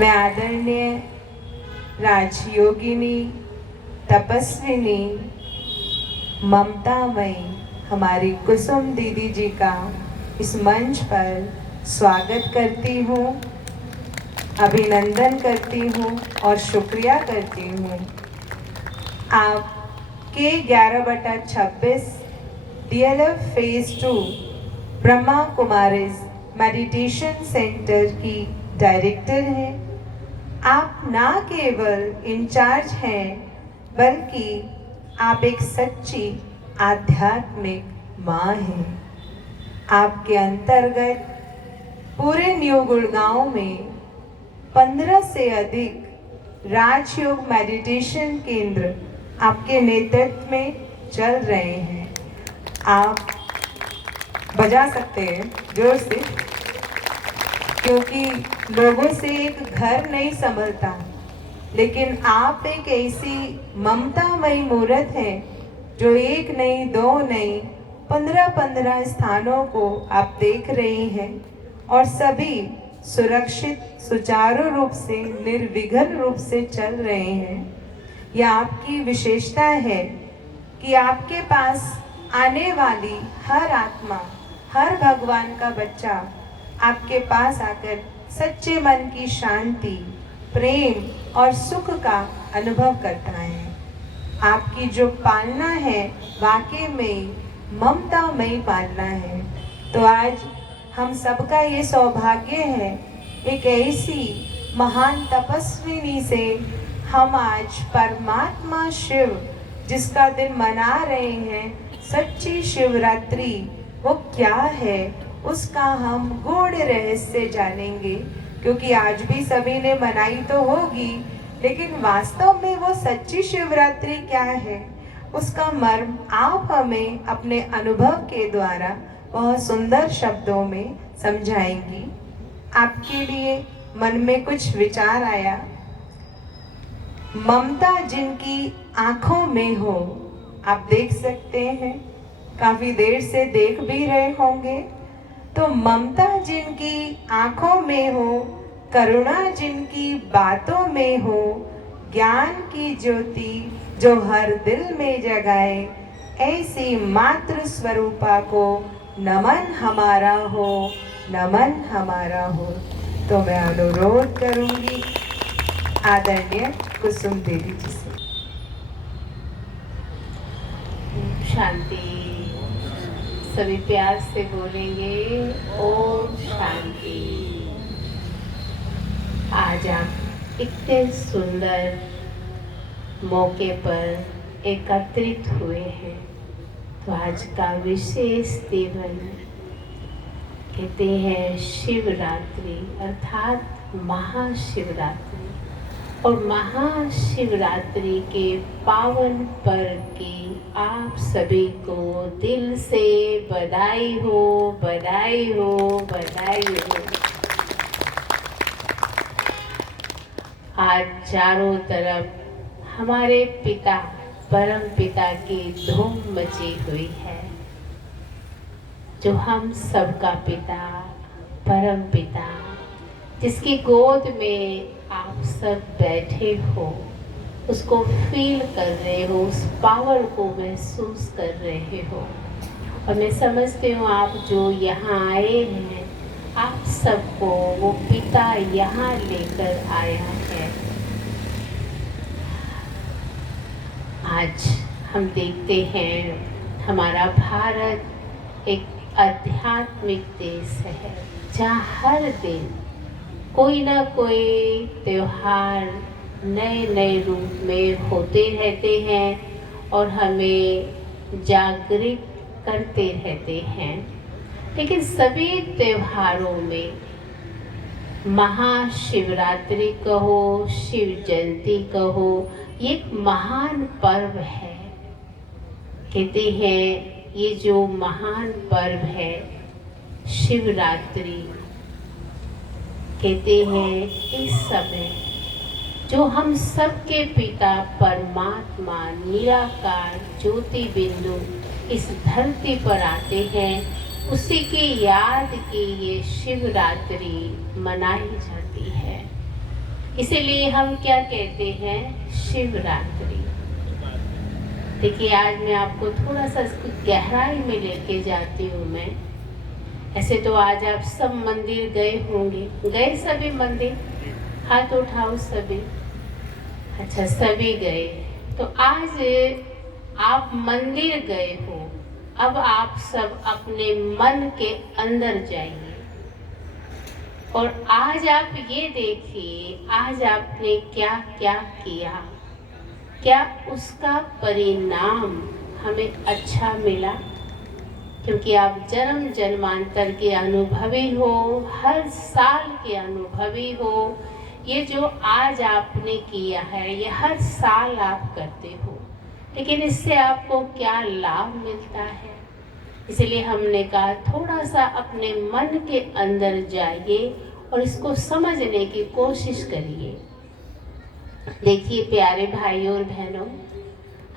मैं आदरणीय राजयोगिनी तपस्विनी ममतामयी हमारी कुसुम दीदी जी का इस मंच पर स्वागत करती हूँ, अभिनंदन करती हूँ और शुक्रिया करती हूँ। आपके 11/26 DLF phase 2 Brahma Kumaris meditation centre की डायरेक्टर हैं। आप ना केवल इंचार्ज हैं बल्कि आप एक सच्ची आध्यात्मिक माँ हैं। आपके अंतर्गत पूरे न्यू गुड़गांव में 15 से अधिक राजयोग मेडिटेशन केंद्र आपके नेतृत्व में चल रहे हैं। आप बजा सकते हैं जोर से, क्योंकि लोगों से एक घर नहीं संभलता, लेकिन आप एक ऐसी ममतामयी मूर्त है जो एक नहीं, दो नहीं, 15 स्थानों को आप देख रही हैं और सभी सुरक्षित, सुचारू रूप से, निर्विघ्न रूप से चल रहे हैं। यह आपकी विशेषता है कि आपके पास आने वाली हर आत्मा, हर भगवान का बच्चा आपके पास आकर सच्चे मन की शांति, प्रेम और सुख का अनुभव करता है। आपकी जो पालना है वाकई में ममतामयी पालना है। तो आज हम सबका ये सौभाग्य है, एक ऐसी महान तपस्विनी से हम आज परमात्मा शिव जिसका दिन मना रहे हैं, सच्ची शिवरात्रि वो क्या है उसका हम गूढ़ रहस्य जानेंगे। क्योंकि आज भी सभी ने मनाई तो होगी, लेकिन वास्तव में वो सच्ची शिवरात्रि क्या है उसका मर्म आप हमें अपने अनुभव के द्वारा बहुत सुंदर शब्दों में समझाएंगी। आपके लिए मन में कुछ विचार आया। ममता जिनकी आंखों में हो, आप देख सकते हैं, काफी देर से देख भी रहे होंगे। तो ममता जिनकी आंखों में हो, करुणा जिनकी बातों में हो, ज्ञान की ज्योति जो हर दिल में जगाए, ऐसी मातृ स्वरूपा को नमन हमारा हो, नमन हमारा हो। तो मैं अनुरोध करूंगी आदरणीय कुसुम देवी जी से। शांति। सभी प्यार से बोलेंगे ओम शांति। आज आप इतने सुंदर मौके पर एकत्रित हुए हैं, तो आज का विशेष दिन कहते हैं शिवरात्रि, अर्थात महाशिवरात्रि। और महाशिवरात्रि के पावन पर्व की आप सभी को दिल से बधाई हो, बधाई हो, बधाई हो। आज चारों तरफ हमारे पिता, परम पिता की धूम मची हुई है, जो हम सबका पिता, परम पिता, जिसकी गोद में आप सब बैठे हो, उसको फील कर रहे हो, उस पावर को महसूस कर रहे हो। और मैं समझती हूँ आप जो यहाँ आए हैं, आप सबको वो पिता यहाँ लेकर आया है। आज हम देखते हैं हमारा भारत एक आध्यात्मिक देश है, जहाँ हर दिन कोई ना कोई त्योहार नए नए रूप में होते रहते हैं और हमें जागृत करते रहते हैं। लेकिन सभी त्योहारों में महाशिवरात्रि कहो, शिव जयंती कहो, ये एक महान पर्व है। कहते हैं ये जो महान पर्व है शिवरात्रि, कहते हैं इस समय जो हम सबके पिता परमात्मा निराकार ज्योति बिंदु इस धरती पर आते हैं, उसी की याद की ये शिवरात्रि मनाई जाती है। इसीलिए हम क्या कहते हैं, शिवरात्रि। देखिए आज मैं आपको थोड़ा सा इसको गहराई में लेके जाती हूँ। मैं ऐसे तो आज आप सब मंदिर गए होंगे, गए सभी मंदिर, हाथ उठाओ सभी। अच्छा सभी गए, तो आज आप मंदिर गए हो, अब आप सब अपने मन के अंदर जाइए और आज आप ये देखिए आज आपने क्या क्या किया, क्या उसका परिणाम हमें अच्छा मिला। क्योंकि आप जन्म जन्मांतर के अनुभवी हो, हर साल के अनुभवी हो। ये जो आज आपने किया है ये हर साल आप करते हो, लेकिन इससे आपको क्या लाभ मिलता है। इसलिए हमने कहा थोड़ा सा अपने मन के अंदर जाइए और इसको समझने की कोशिश करिए। देखिए प्यारे भाइयों और बहनों,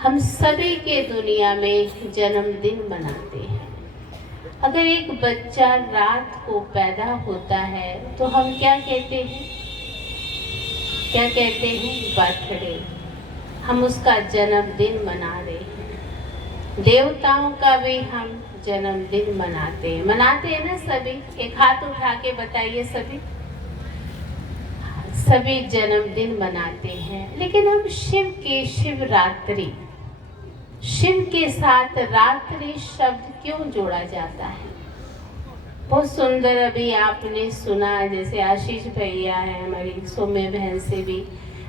हम सभी के दुनिया में जन्मदिन मनाते हैं। अगर एक बच्चा रात को पैदा होता है तो हम क्या कहते हैं, क्या कहते हैं, बर्थडे। हम उसका जन्मदिन मना रहे हैं। देवताओं का भी हम जन्मदिन मनाते हैं ना सभी। एक हाथ उठा के बताइए सभी। सभी जन्मदिन मनाते हैं, लेकिन हम शिव की शिवरात्रि, शिव के साथ रात्रि शब्द क्यों जोड़ा जाता है। बहुत सुंदर अभी आपने सुना, जैसे आशीष भैया है, हमारी सौम्य बहन से भी।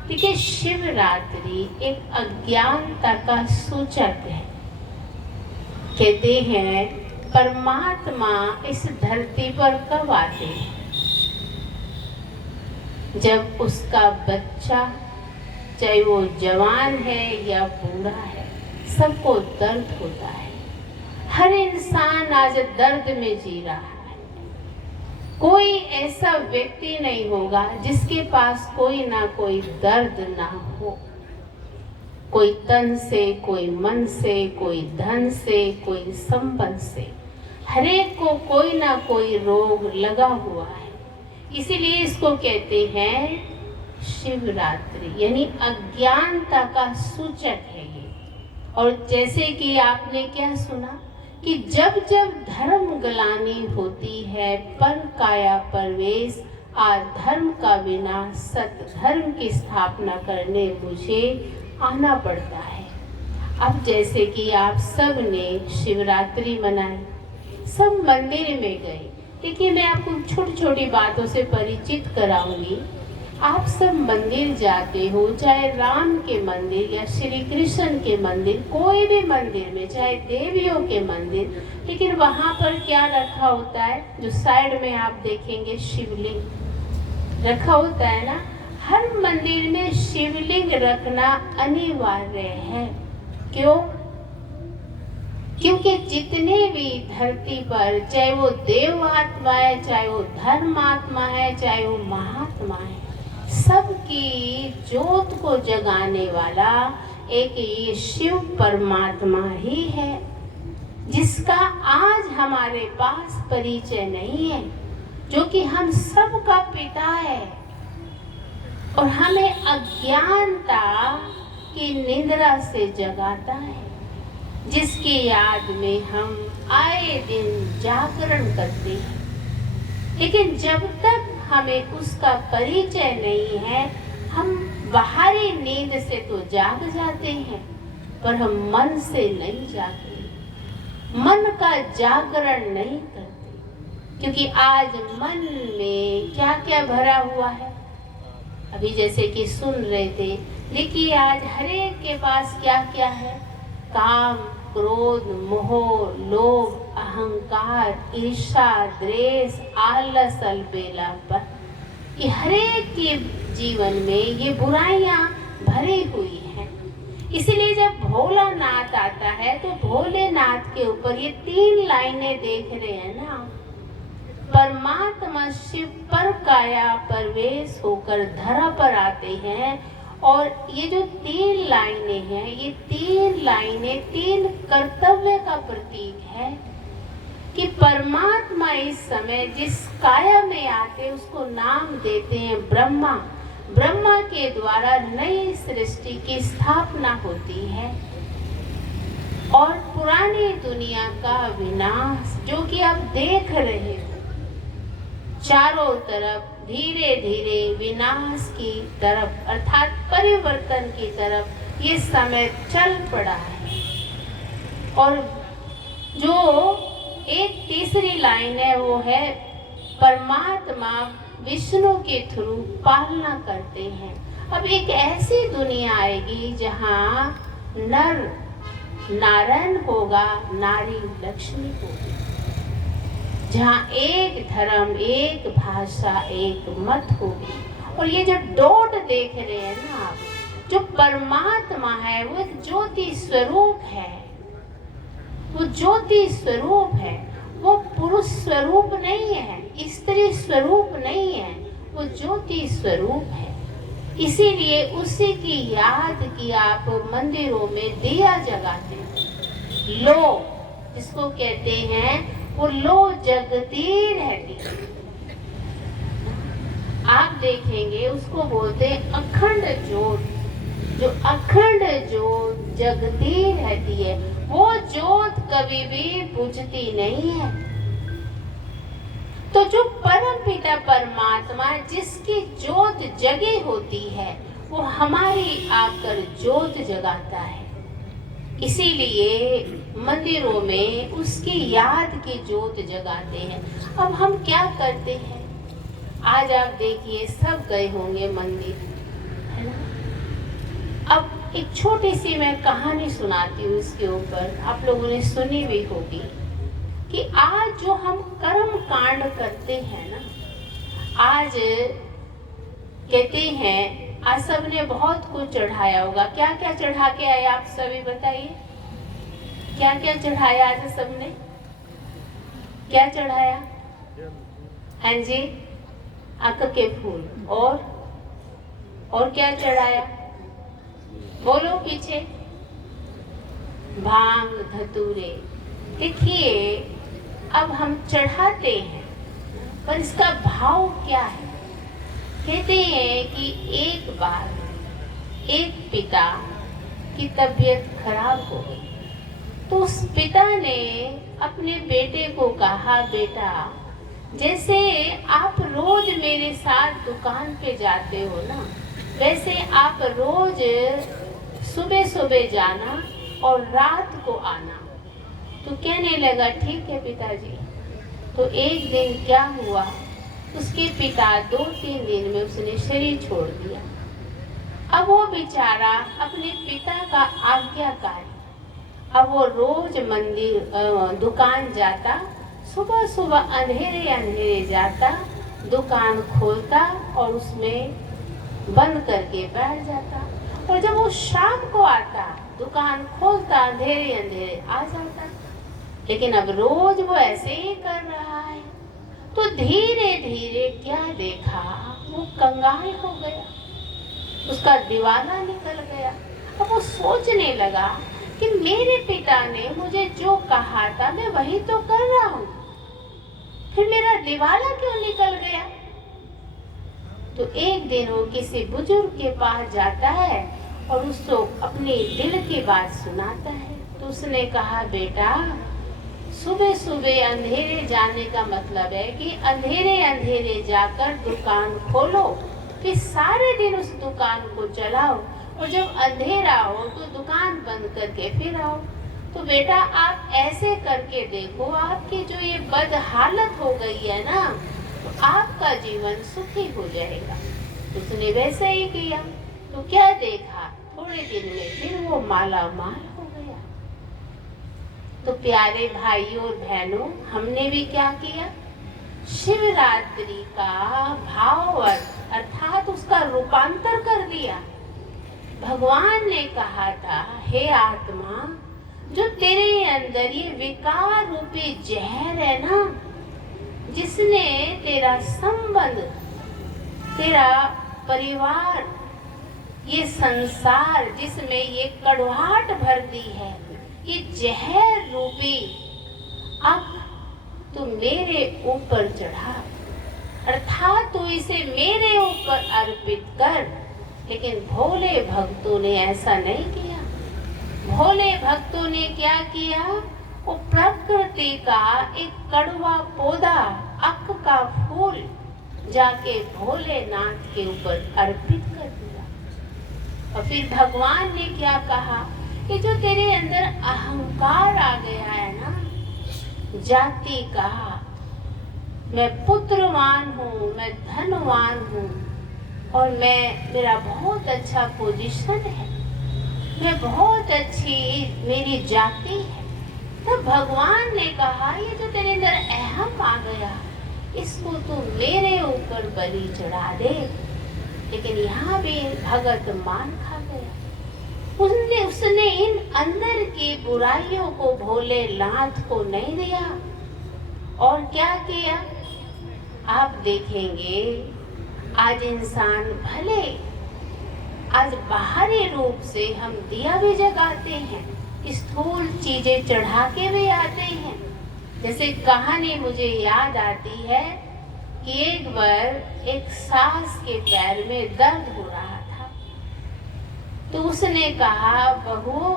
देखिए शिवरात्रि एक अज्ञानता का सूचक है। कहते हैं परमात्मा इस धरती पर कब आते हैं, जब उसका बच्चा, चाहे वो जवान है या बूढ़ा है, सबको दर्द होता है। हर इंसान आज दर्द में जी रहा है। कोई ऐसा व्यक्ति नहीं होगा जिसके पास कोई ना कोई दर्द ना हो। कोई तन से, कोई मन से, कोई धन से, कोई संबंध से, हरेक को कोई ना कोई रोग लगा हुआ है। इसीलिए इसको कहते हैं शिवरात्रि, यानी अज्ञानता का सूचक है ये। और जैसे कि आपने क्या सुना कि जब जब धर्म ग्लानि होती है, पर काया परवेश, धर्म का विनाश, सत धर्म की स्थापना करने मुझे आना पड़ता है। अब जैसे कि आप सब ने शिवरात्रि मनाई, सब मंदिर में गए। देखिए मैं आपको छोटी छोटी बातों से परिचित कराऊंगी। आप सब मंदिर जाते हो, चाहे राम के मंदिर या श्री कृष्ण के मंदिर, कोई भी मंदिर में, चाहे देवियों के मंदिर, लेकिन वहाँ पर क्या रखा होता है, जो साइड में आप देखेंगे शिवलिंग रखा होता है ना। हर मंदिर में शिवलिंग रखना अनिवार्य है। क्यों? क्योंकि जितने भी धरती पर, चाहे वो देव आत्मा है, चाहे वो धर्म आत्मा है, चाहे वो महात्मा है, सबकी ज्योत को जगाने वाला एक ये शिव परमात्मा ही है, जिसका आज हमारे पास परिचय नहीं है, जो कि हम सबका पिता है। और हमें अज्ञानता की निद्रा से जगाता है, जिसकी याद में हम आए दिन जागरण करते हैं। लेकिन जब तक हमें उसका परिचय नहीं है, हम बाहरी नींद से तो जाग जाते हैं, पर हम मन से नहीं जागते, मन का जागरण नहीं करते। क्योंकि आज मन में क्या क्या भरा हुआ है, अभी जैसे कि सुन रहे थे। देखिए आज हरेक के पास क्या क्या है, काम, क्रोध, मोह, लोभ, अहंकार, ईर्ष्या, द्वेष, आलस, अलबेलापन, ये हरेक के जीवन में ये बुराइयां भरी हुई हैं। इसलिए जब भोलानाथ आता है तो भोलेनाथ के ऊपर ये 3 लाइनें देख रहे हैं ना, परमात्मा शिव पर काया परवेश होकर धरा पर आते हैं। और ये जो 3 लाइनें हैं, ये 3 लाइनें 3 कर्तव्य का प्रतीक है कि परमात्मा इस समय जिस काया में आते उसको नाम देते हैं ब्रह्मा। ब्रह्मा के द्वारा नई सृष्टि की स्थापना होती है और पुरानी दुनिया का विनाश जो कि आप देख रहे हो, चारों तरफ धीरे धीरे विनाश की तरफ अर्थात परिवर्तन की तरफ ये समय चल पड़ा है। और जो एक तीसरी लाइन है वो है परमात्मा विष्णु के थ्रू पालना करते हैं। अब एक ऐसी दुनिया आएगी जहाँ नर नारायण होगा, नारी लक्ष्मी होगी, जहाँ एक धर्म, एक भाषा, एक मत होगी। और ये जब डॉट देख रहे हैं ना आप, जो परमात्मा है वो एक ज्योति स्वरूप है, वो ज्योति स्वरूप है, वो पुरुष स्वरूप नहीं है, स्त्री स्वरूप नहीं है, वो ज्योति स्वरूप है। इसीलिए उसी की याद की आप मंदिरों में दिया जगाते हैं। लो जिसको कहते हैं वो लो जगती रहती है। आप देखेंगे उसको बोलते हैं अखंड ज्योत। जो अखंड ज्योत जगती रहती है वो ज्योत कभी भी बुझती नहीं है। तो जो परम पिता परमात्मा जिसकी ज्योत जगी होती है वो हमारी आकर ज्योत जगाता है। इसीलिए मंदिरों में उसकी याद की ज्योत जगाते हैं। अब हम क्या करते हैं, आज आप देखिए सब गए होंगे मंदिर, है ना। अब एक छोटी सी मैं कहानी सुनाती हूँ इसके ऊपर, आप लोगों ने सुनी भी होगी कि आज जो हम कर्म कांड करते हैं ना, आज कहते हैं आज सबने बहुत कुछ चढ़ाया होगा। क्या क्या चढ़ा के आए आप सभी बताइए, क्या क्या चढ़ाया आज सबने, क्या चढ़ाया? हाँ जी, अक के फूल और क्या चढ़ाया? बोलो पीछे। भांग धतूरे। देखिए अब हम चढ़ाते हैं पर इसका भाव क्या है? कहते हैं कि एक बार एक पिता की तबीयत खराब हो गई तो उस पिता ने अपने बेटे को कहा, बेटा जैसे आप रोज मेरे साथ दुकान पे जाते हो ना, वैसे आप रोज सुबह सुबह जाना और रात को आना। तो कहने लगा ठीक है पिताजी। तो एक दिन क्या हुआ, उसके पिता 2-3 दिन में उसने शरीर छोड़ दिया। अब वो बेचारा अपने पिता का आज्ञाकारी, अब वो रोज मंदिर दुकान जाता, सुबह सुबह अंधेरे अंधेरे जाता, दुकान खोलता और उसमें बंद करके बैठ जाता। और जब वो शाम को आता, दुकान खोलता, अंधेरे अंधेरे आ जाता। लेकिन अब रोज वो ऐसे ही कर रहा है। तो धीरे धीरे क्या देखा, वो कंगाल हो गया, उसका दिवाला निकल गया। अब वो सोचने लगा कि मेरे पिता ने मुझे जो कहा था मैं वही तो कर रहा हूँ, फिर मेरा दिवाला क्यों निकल गया? तो एक दिन वो किसी बुजुर्ग के पास जाता है और उसको अपने दिल की बात सुनाता है। तो उसने कहा, बेटा सुबह सुबह अंधेरे जाने का मतलब है कि अंधेरे अंधेरे जाकर दुकान खोलो, फिर सारे दिन उस दुकान को चलाओ और जब अंधेरा हो तो दुकान बंद करके फिर आओ। तो बेटा आप ऐसे करके देखो, आपकी जो ये बद हालत हो गई है ना, तो आपका जीवन सुखी हो जाएगा। तो उसने वैसे ही किया। तो क्या देखा, थोड़े दिन में फिर वो माला माल हो गया। तो प्यारे भाइयों और बहनों, हमने भी क्या किया, शिवरात्रि का भाव अर्थात उसका रूपांतर कर दिया। भगवान ने कहा था, हे आत्मा, जो तेरे अंदर ये विकार रूपी जहर है ना, जिसने तेरा संबंध, तेरा परिवार, ये संसार जिसमें ये कड़वाहट भर दी है, ये जहर रूपी अब तू मेरे ऊपर चढ़ा, अर्थात तू इसे मेरे ऊपर अर्पित कर। लेकिन भोले भक्तों ने ऐसा नहीं किया। भोले भक्तों ने क्या किया? वो प्रकृति का एक कड़वा पौधा, अक का फूल जाके भोलेनाथ के ऊपर अर्पित कर दिया। और फिर भगवान ने क्या कहा कि जो तेरे अंदर अहंकार आ गया है ना, जाति का, मैं पुत्रवान हूँ, मैं धनवान हूँ और मेरा बहुत अच्छा पोजीशन है, मैं बहुत अच्छी मेरी जाति है। तो भगवान ने कहा ये जो तेरे अंदर अहम आ गया, इसको तू मेरे ऊपर बलि चढ़ा दे। लेकिन यहाँ भी भगत मान खा गया। उसने इन अंदर की बुराइयों को भोलेनाथ को नहीं दिया और क्या किया? आप देखेंगे आज इंसान भले आज बाहरी रूप से हम दिया भी जगाते हैं, स्थूल चीजें चढ़ा के भी आते हैं। जैसे कहानी मुझे याद आती है कि एक बार एक सास के पैर में दर्द हो रहा था, तो उसने कहा, बहू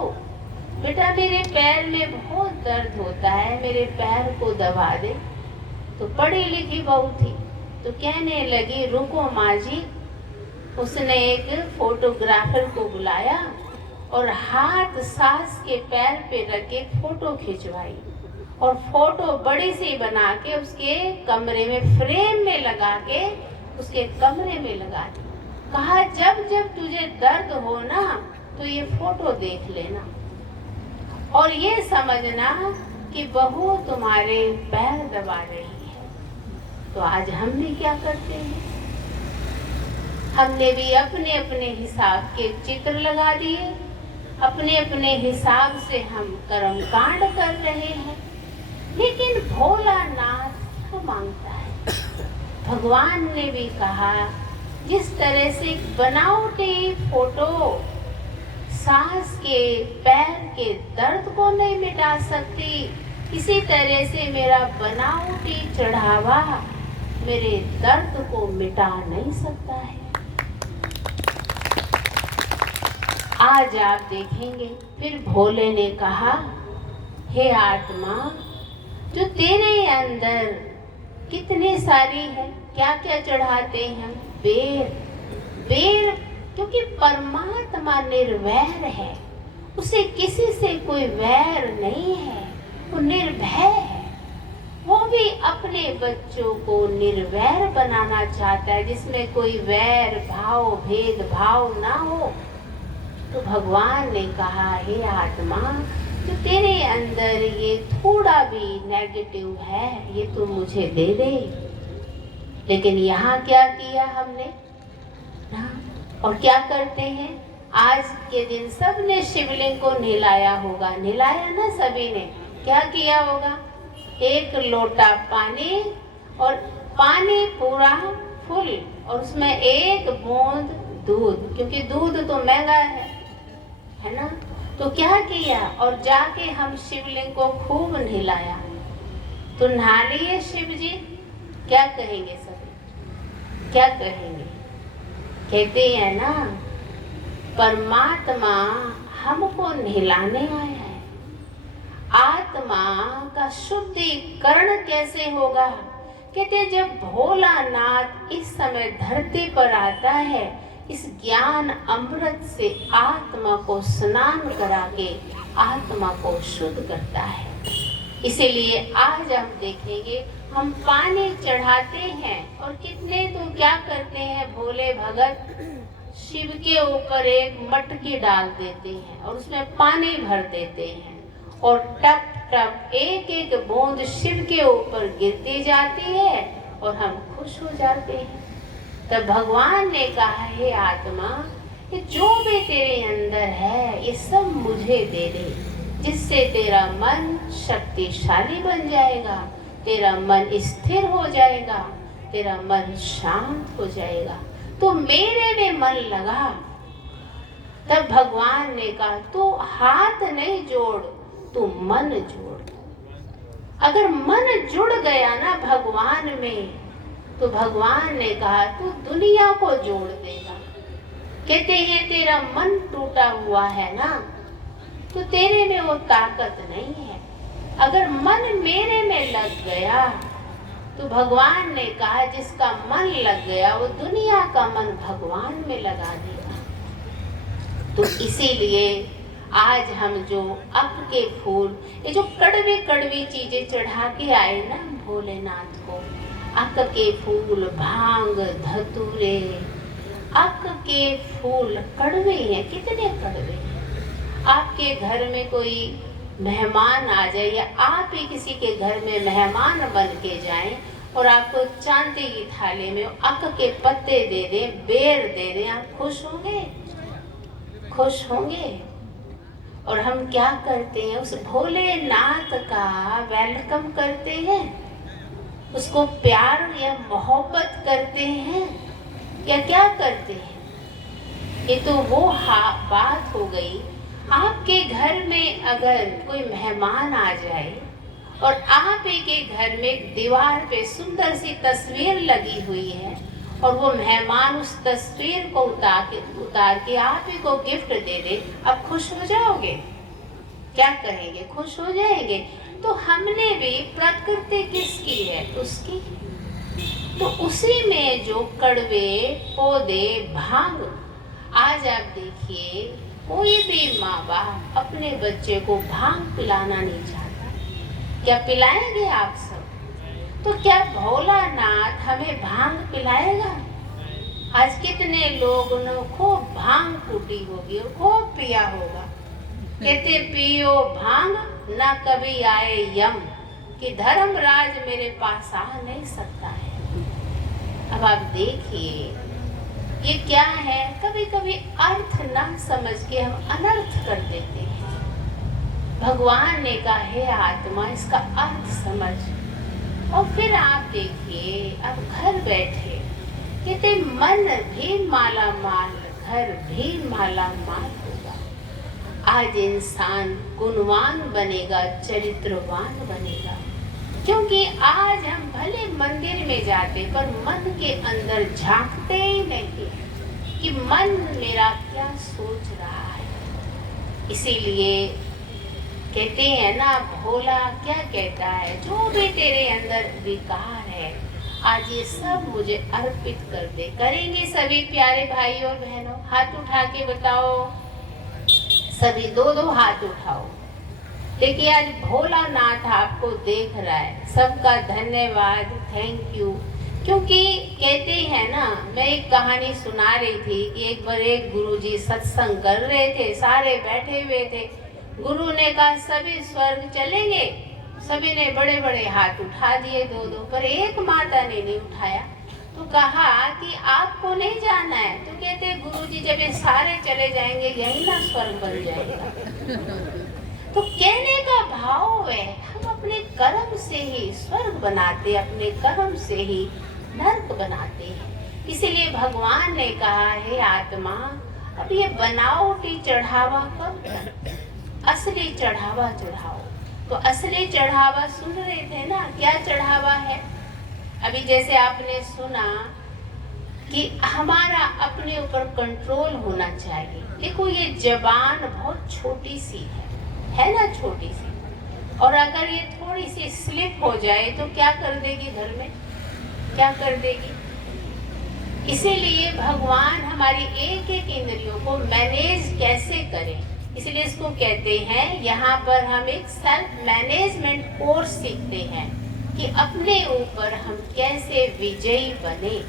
बेटा मेरे पैर में बहुत दर्द होता है, मेरे पैर को दबा दे। तो पढ़ी लिखी बहू थी, तो कहने लगी, रुको माँ जी। उसने एक फोटोग्राफर को बुलाया और हाथ सास के पैर पे रख के फोटो खिंचवाई और फोटो बड़ी सी बना के उसके कमरे में फ्रेम में लगा के उसके कमरे में लगा दी। कहा जब जब तुझे दर्द हो ना तो ये फोटो देख लेना और ये समझना कि बहू तुम्हारे पैर दबा रही है। तो आज हम भी क्या करते हैं? हमने भी अपने अपने हिसाब के चित्र लगा दिए, अपने अपने हिसाब से हम कर्मकांड कर रहे हैं। लेकिन भोलानाथ क्या मांगता है? भगवान ने भी कहा, जिस तरह से बनावटी फोटो सास के पैर के दर्द को नहीं मिटा सकती, इसी तरह से मेरा बनावटी चढ़ावा मेरे दर्द को मिटा नहीं सकता है। आज आप देखेंगे फिर भोले ने कहा, हे आत्मा, जो तेरे अंदर कितनी सारी है, क्या क्या चढ़ाते हैं? बेर, क्योंकि परमात्मा निर्वैर है, उसे किसी से कोई वैर नहीं है, वो निर्भय है। वो भी अपने बच्चों को निर्वैर बनाना चाहता है, जिसमें कोई वैर भाव भेदभाव ना हो। तो भगवान ने कहा, हे आत्मा, जो तेरे अंदर ये थोड़ा भी नेगेटिव है, ये तू मुझे दे दे। लेकिन यहाँ क्या किया हमने ना? और क्या करते हैं आज के दिन? सबने शिवलिंग को नहलाया होगा, नहलाया ना सभी ने? क्या किया होगा? एक लोटा पानी और पानी पूरा फुल और उसमें एक बूंद दूध, क्योंकि दूध तो महंगा है ना? तो क्या किया? और जाके हम शिवलिंग को खूब नहलाया। तो नहा लिए शिव जी, क्या कहेंगे सभी? क्या कहेंगे? कहते हैं ना, परमात्मा हमको नहलाने आया है। आत्मा का शुद्धिकरण कैसे होगा? कहते जब भोलानाथ इस समय धरती पर आता है, इस ज्ञान अमृत से आत्मा को स्नान करा के आत्मा को शुद्ध करता है। इसीलिए आज हम देखेंगे, हम पानी चढ़ाते हैं और कितने तो क्या करते हैं भोले भगत, शिव के ऊपर एक मटकी डाल देते हैं और उसमें पानी भर देते हैं और टप टप एक एक बूंद शिव के ऊपर गिरती जाती है और हम खुश हो जाते हैं। तब भगवान ने कहा, हे आत्मा, ये जो भी तेरे अंदर है ये सब मुझे दे दे, जिससे तेरा मन शक्तिशाली बन जाएगा, तेरा मन स्थिर हो जाएगा, तेरा मन शांत हो जाएगा। तो मेरे में मन लगा। तब भगवान ने कहा, तू हाथ नहीं जोड़, तू मन जोड़। अगर मन जुड़ गया ना भगवान में, तो भगवान ने कहा तू दुनिया को जोड़ देगा। कहते हैं तेरा मन टूटा हुआ है ना, तो तेरे में वो ताकत नहीं है। अगर मन मेरे में लग गया, तो भगवान ने कहा जिसका मन लग गया वो दुनिया का मन भगवान में लगा देगा। तो इसीलिए आज हम जो अक के फूल, ये जो कड़वी कड़वी चीजें चढ़ा के आए ना भोलेनाथ को, अक के फूल, भांग, धतूरे, अक के फूल कड़वे हैं, कितने कड़वे हैं। आपके घर में कोई मेहमान आ जाए या आप ही किसी के घर में मेहमान बन के जाएं और आपको चांदी की थाली में अक के पत्ते दे दें, बेर दे दें, आप खुश होंगे? खुश होंगे? और हम क्या करते हैं, उस भोलेनाथ का वेलकम करते हैं, उसको प्यार या मोहब्बत करते हैं या क्या करते हैं? ये तो वो बात हो गई। आपके घर में अगर कोई मेहमान आ जाए और आप के घर में दीवार पे सुंदर सी तस्वीर लगी हुई है और वो मेहमान उस तस्वीर को उतार के आप ही को गिफ्ट दे दे, आप खुश हो जाओगे? क्या कहेंगे? खुश हो जाएंगे। तो हमने भी प्रकृति किसकी है? उसकी। तो उसी में जो कड़वे पौधे, भांग, आज आप देखिए कोई भी माँ बाप अपने बच्चे को भांग पिलाना नहीं चाहता। क्या पिलाएंगे आप सब? तो क्या भोलानाथ हमें भांग पिलाएगा? आज कितने लोगों ने खूब भांग कूटी होगी और खूब पिया होगा। कहते पियो भांग ना कभी आए यम, कि धर्मराज मेरे पास आ नहीं सकता है। अब आप देखिए ये क्या है, कभी कभी अर्थ ना समझ के हम अनर्थ कर देते हैं। भगवान ने कहा हे आत्मा इसका अर्थ समझ। और फिर आप देखिए अब घर बैठे कहते मन भी माला माल, घर भी माला माल होगा। आज इंसान गुणवान बनेगा, चरित्रवान बनेगा, क्योंकि आज हम भले मंदिर में जाते पर मन के अंदर झांकते ही नहीं कि मन मेरा क्या सोच रहा है। इसीलिए कहते हैं ना भोला क्या कहता है, जो भी तेरे अंदर विकार है आज ये सब मुझे अर्पित कर दे। करेंगे सभी प्यारे भाई और बहनों? हाथ उठा के बताओ, सभी दो दो हाथ उठाओ। देखिए आज भोलानाथ आपको देख रहा है। सबका धन्यवाद, थैंक यू। क्योंकि कहते हैं ना, मैं एक कहानी सुना रही थी कि एक बार एक गुरुजी सत्संग कर रहे थे, सारे बैठे हुए थे। गुरु ने कहा सभी स्वर्ग चलेंगे। सभी ने बड़े बड़े हाथ उठा दिए दो दो, पर एक माता ने नहीं उठाया। तो कहा कि आपको नहीं जाना है। तो कहते गुरुजी जब ये सारे चले जाएंगे यही ना स्वर्ग बन जाएगा। तो कहने का भाव है हम अपने कर्म से ही स्वर्ग बनाते, अपने कर्म से ही नरक बनाते हैं। इसलिए भगवान ने कहा हे आत्मा अब ये बनावटी चढ़ावा कब तक, असली चढ़ावा चढ़ाओ। तो असली चढ़ावा सुन रहे थे ना, क्या चढ़ावा है? अभी जैसे आपने सुना कि हमारा अपने ऊपर कंट्रोल होना चाहिए। देखो ये जबान बहुत छोटी सी है ना, छोटी सी, और अगर ये थोड़ी सी स्लिप हो जाए तो क्या कर देगी घर में, क्या कर देगी? इसीलिए भगवान हमारी एक एक इंद्रियों को मैनेज कैसे करें, इसलिए इसको कहते हैं, यहाँ पर हम एक सेल्फ मैनेजमेंट कोर्स सीखते हैं कि अपने ऊपर हम कैसे विजयी बने।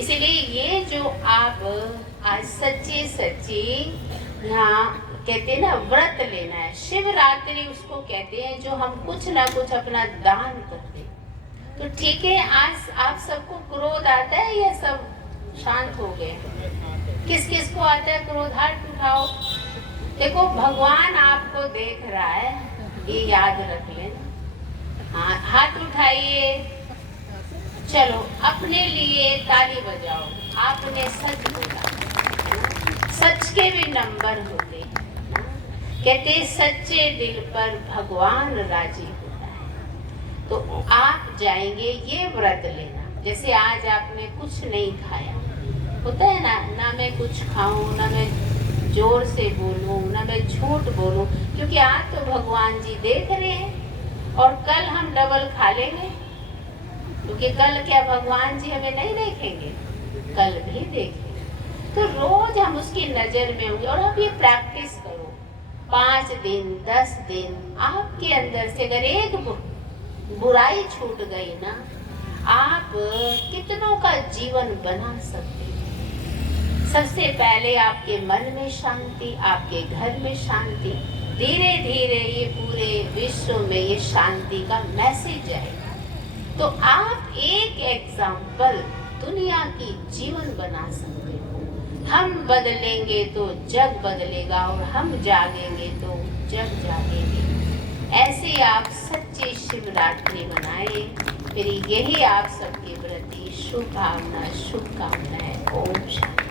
इसलिए ये जो आप आज सच्ची सच्ची यहाँ कहते हैं ना व्रत लेना है, शिवरात्रि उसको कहते हैं, जो हम कुछ ना कुछ अपना दान करते। तो ठीक है, आज आप सबको क्रोध आता है या सब शांत हो गए? किस किस को आता है क्रोध? हाथ उठाओ। देखो भगवान आपको देख रहा है, ये याद रख लेना। हाँ हाथ उठाइए। चलो अपने लिए ताली बजाओ, आपने सच बोला। सच के भी नंबर होते हैं, कहते सच्चे दिल पर भगवान राजी होता है। तो आप जाएंगे ये व्रत लेना, जैसे आज आपने कुछ नहीं खाया, होता है ना, ना मैं कुछ खाऊं, ना मैं जोर से बोलूं, ना मैं झूठ बोलूं, क्योंकि आज तो भगवान जी देख रहे हैं और कल हम डबल खा लेंगे, क्योंकि कल क्या भगवान जी हमें नहीं देखेंगे, कल भी देखेंगे। तो रोज हम उसकी नजर में होंगे। और आप ये प्रैक्टिस करो, 5 दिन 10 दिन आपके अंदर से अगर एक बुराई छूट गई ना, आप कितनों का जीवन बना सकते हैं। सबसे पहले आपके मन में शांति, आपके घर में शांति, धीरे धीरे ये पूरे विश्व में ये शांति का मैसेज आएगा। तो आप एक एग्जाम्पल दुनिया की जीवन बना सकते हो। हम बदलेंगे तो जग बदलेगा, और हम जागेंगे तो जग जागेंगे। ऐसे आप सच्ची शिवरात्रि मनाएं। मेरी यही आप सबके प्रति शुभकामनाएं। ओम शांति।